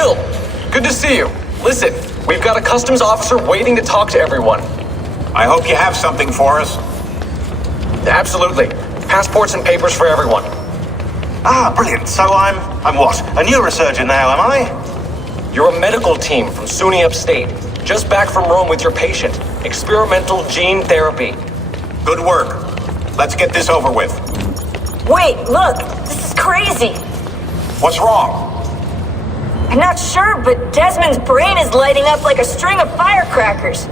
Bill! Good to see you. Listen, we've got a customs officer waiting to talk to everyone. I hope you have something for us. Absolutely. Passports and papers for everyone. Ah, brilliant. So I'm what? A neurosurgeon now, am I? You're a medical team from SUNY Upstate. Just back from Rome with your patient. Experimental gene therapy. Good work. Let's get this over with. Wait, look! This is crazy! What's wrong? I'm not sure, but Desmond's brain is lighting up like a string of firecrackers.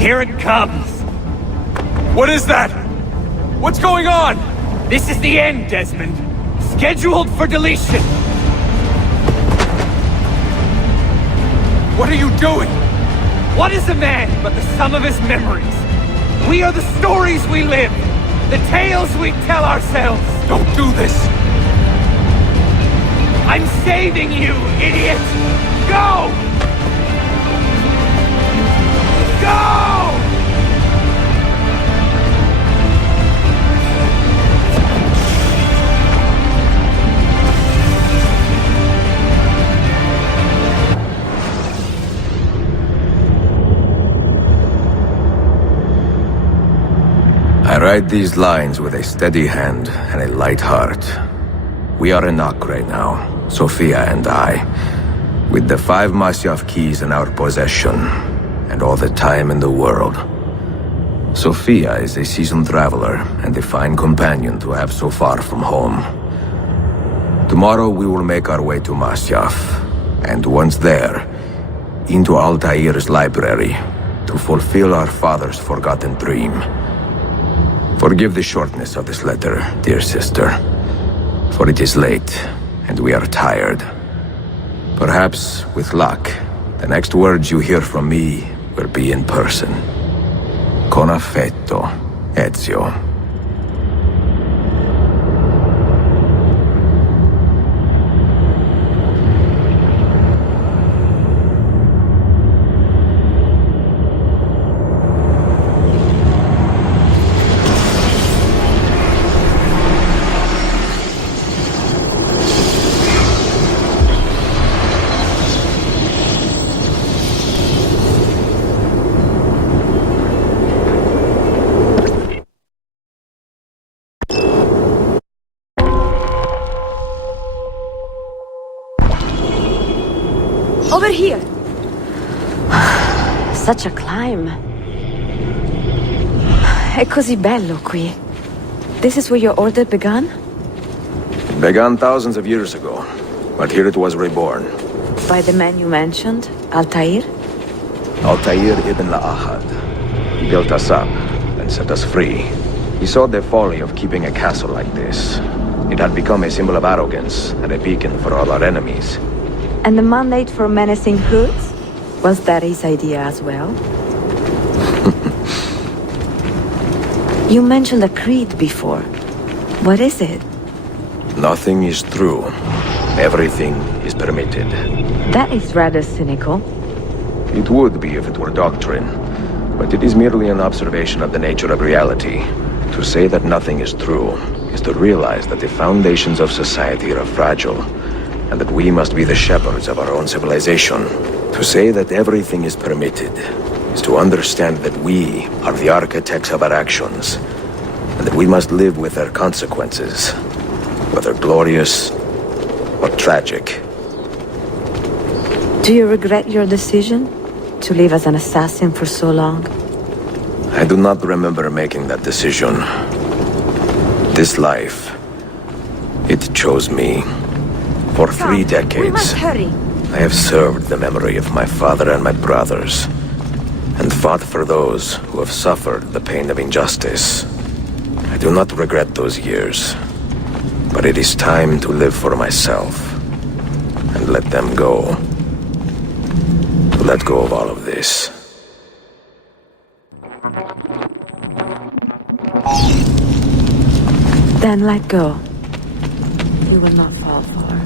Here it comes! What is that? What's going on? This is the end, Desmond. Scheduled for deletion. What are you doing? What is a man but the sum of his memories? We are the stories we live, the tales we tell ourselves. Don't do this. I'm saving you, idiot! Go! Go! I write these lines with a steady hand and a light heart. We are in Acre now, Sophia and I, with the 5 Masyaf keys in our possession, and all the time in the world. Sophia is a seasoned traveler and a fine companion to have so far from home. Tomorrow we will make our way to Masyaf, and once there, into Altair's library, to fulfill our father's forgotten dream. Forgive the shortness of this letter, dear sister, for it is late, and we are tired. Perhaps, with luck, the next words you hear from me will be in person. Con affetto, Ezio. Over here! Such a climb. È così bello qui. This is where your order began? It began thousands of years ago, but here it was reborn. By the man you mentioned, Altair? Altair ibn La'ahad. He built us up and set us free. He saw the folly of keeping a castle like this. It had become a symbol of arrogance and a beacon for all our enemies. And the mandate for menacing hoods? Was that his idea as well? You mentioned a creed before. What is it? Nothing is true. Everything is permitted. That is rather cynical. It would be if it were doctrine, but it is merely an observation of the nature of reality. To say that nothing is true is to realize that the foundations of society are fragile, and that we must be the shepherds of our own civilization. To say that everything is permitted is to understand that we are the architects of our actions, and that we must live with their consequences, whether glorious or tragic. Do you regret your decision to live as an assassin for so long? I do not remember making that decision. This life, it chose me. For 3 decades, we must hurry. I have served the memory of my father and my brothers, and fought for those who have suffered the pain of injustice. I do not regret those years, but it is time to live for myself, and let them go. To let go of all of this. Then let go. You will not fall far.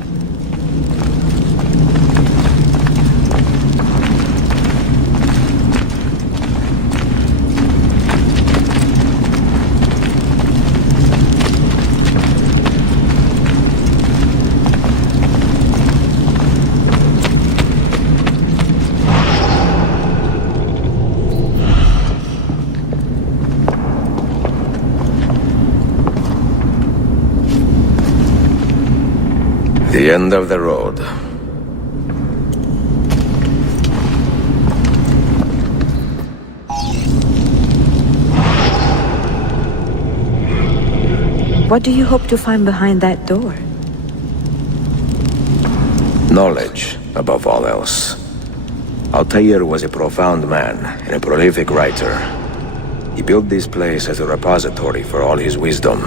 The end of the road. What do you hope to find behind that door? Knowledge, above all else. Altair was a profound man and a prolific writer. He built this place as a repository for all his wisdom.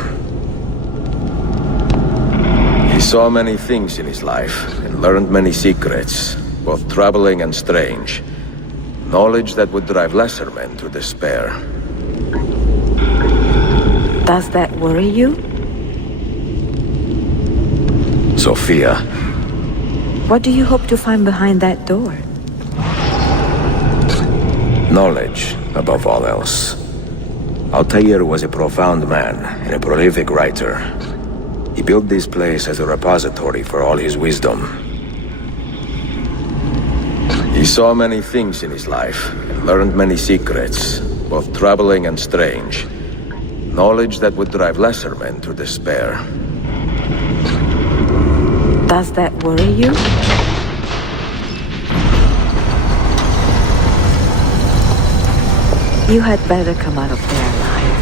He saw many things in his life and learned many secrets, both troubling and strange. Knowledge that would drive lesser men to despair. Does that worry you? Sophia. What do you hope to find behind that door? Knowledge, above all else. Altair was a profound man and a prolific writer. He built this place as a repository for all his wisdom. He saw many things in his life and learned many secrets, both troubling and strange. Knowledge that would drive lesser men to despair. Does that worry you? You had better come out of there alive.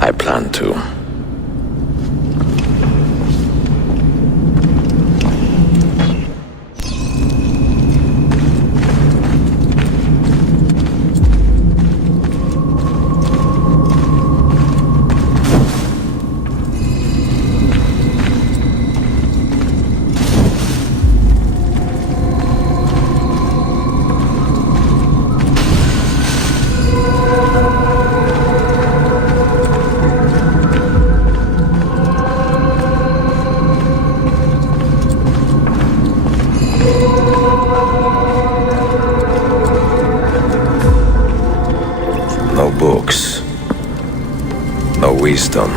I plan to. No books. No wisdom.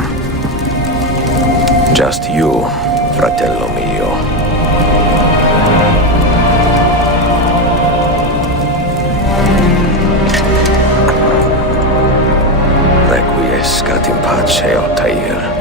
Just you, fratello mio. Requiescat in pace, Altair.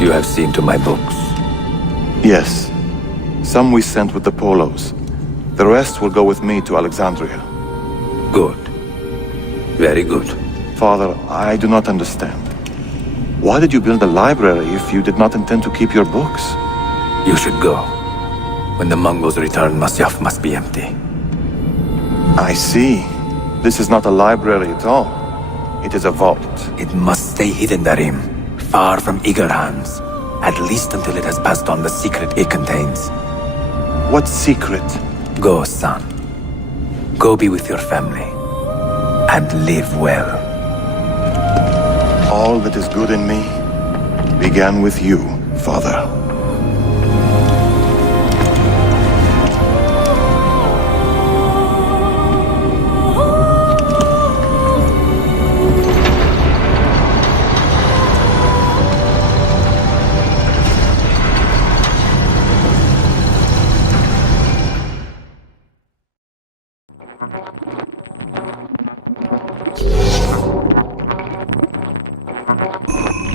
You have seen to my books. Yes. Some we sent with the Polos. The rest will go with me to Alexandria. Good. Very good. Father, I do not understand. Why did you build a library if you did not intend to keep your books? You should go. When the Mongols return, Masyaf must be empty. I see. This is not a library at all. It is a vault. It must stay hidden, Darim. Far from eager hands. At least until it has passed on the secret it contains. What secret? Go, son. Go be with your family. And live well. All that is good in me began with you, Father.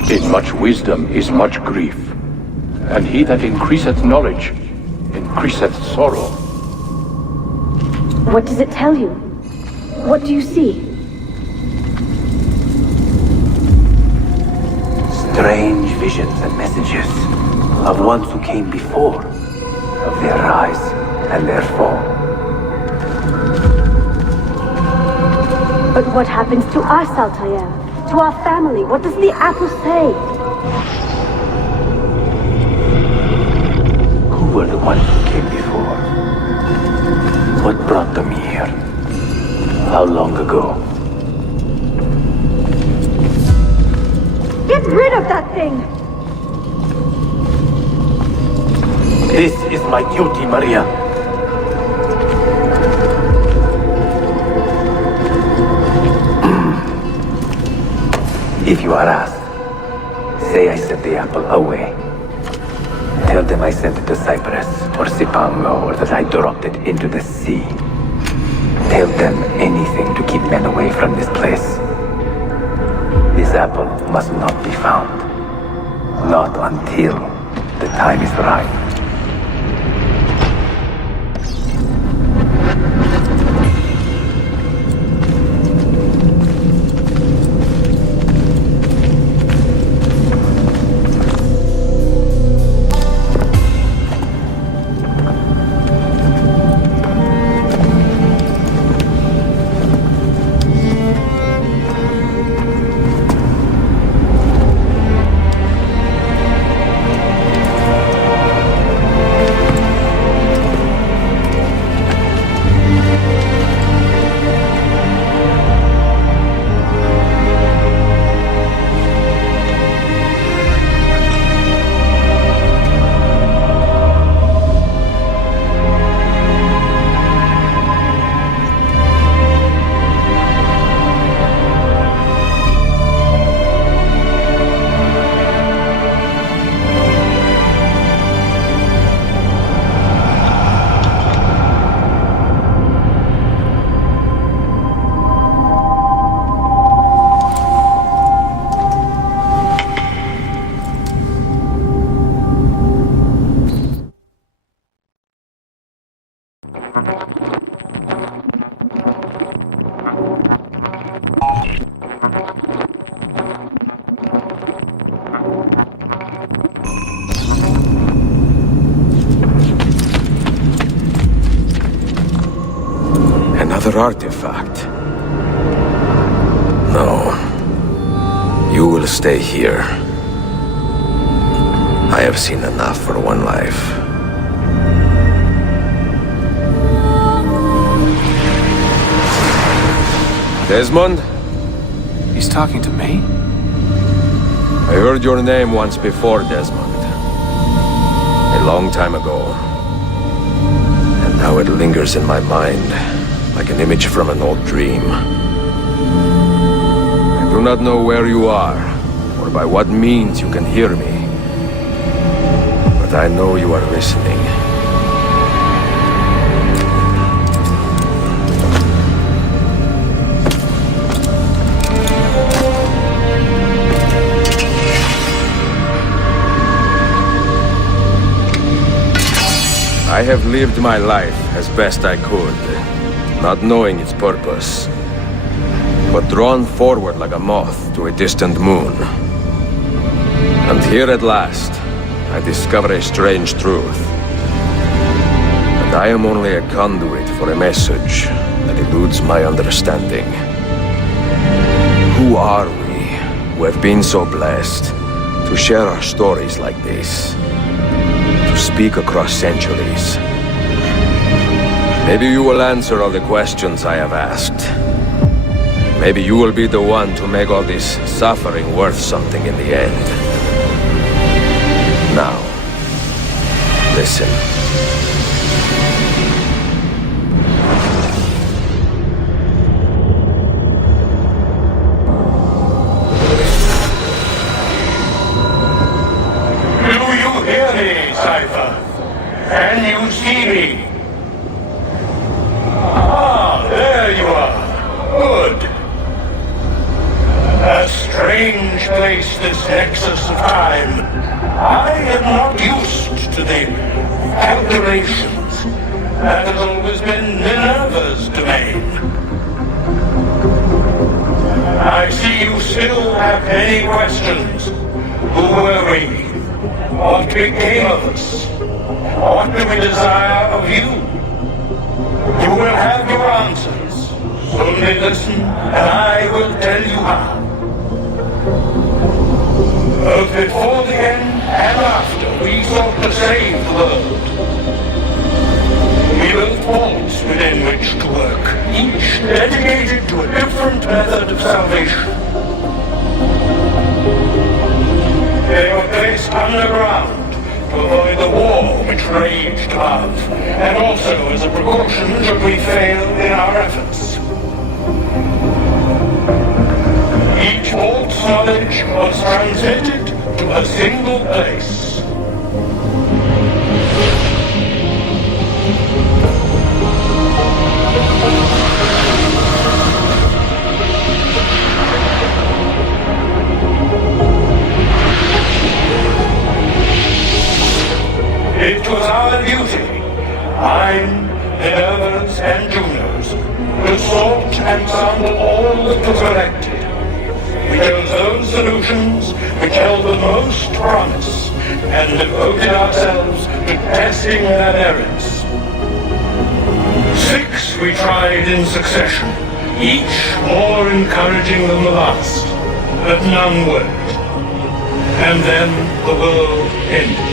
In much wisdom is much grief, and he that increaseth knowledge increaseth sorrow. What does it tell you? What do you see? Strange visions and messages of ones who came before, of their rise and therefore. But what happens to us, Altair? To our family? What does the apple say? Who were the ones who came before? What brought them here? How long ago? Get rid of that thing! This is my duty, Maria. If you are asked, say I sent the apple away. Tell them I sent it to Cyprus or Cipango, or that I dropped it into the sea. Tell them anything to keep men away from this place. This apple must not be found. Not until the time is right. Another artifact. No. You will stay here. I have seen enough for one life. Desmond? He's talking to me? I heard your name once before, Desmond. A long time ago. And now it lingers in my mind, like an image from an old dream. I do not know where you are, or by what means you can hear me. But I know you are listening. I have lived my life as best I could, not knowing its purpose, but drawn forward like a moth to a distant moon. And here at last, I discover a strange truth. That I am only a conduit for a message that eludes my understanding. Who are we, who have been so blessed to share our stories like this? To speak across centuries. Maybe you will answer all the questions I have asked. Maybe you will be the one to make all this suffering worth something in the end. Now, listen. Can you see me? Ah, there you are. Good. A strange place, this nexus of time. I am not used to the calculations. That has always been Minerva's domain. I see you still have many questions. Who were we? What became of us? What do we desire of you? You will have your answers. Only listen, and I will tell you how. Both before the end and after, we sought to save the world. We built vaults within which to work, each dedicated to a different method of salvation. They were placed underground to avoid the war which raged above, and also as a precaution should we fail in our efforts. Each vault's knowledge was transmitted to a single place. It was our duty, mine, Minerva's, and Juno's, to sort and sample all that was collected. We chose those solutions which held the most promise, and devoted ourselves to testing their merits. 6 we tried in succession, each more encouraging than the last, but none worked. And then the world ended.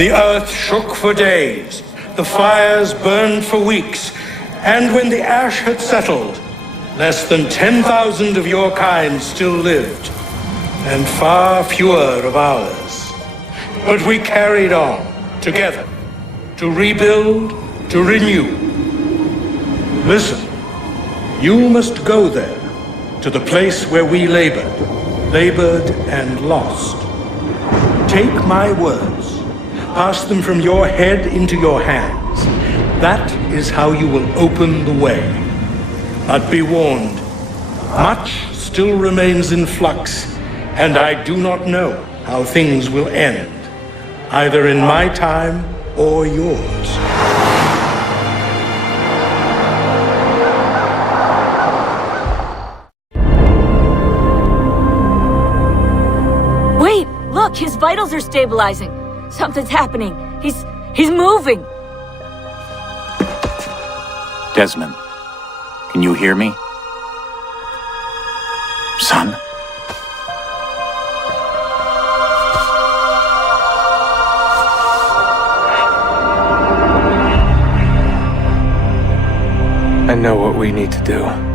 The earth shook for days, the fires burned for weeks, and when the ash had settled, less than 10,000 of your kind still lived, and far fewer of ours. But we carried on, together, to rebuild, to renew. Listen, you must go there, to the place where we labored and lost. Take my words. Pass them from your head into your hands. That is how you will open the way. But be warned, much still remains in flux, and I do not know how things will end, either in my time or yours. Wait, look, his vitals are stabilizing. Something's happening. He's moving. Desmond, can you hear me? Son? I know what we need to do.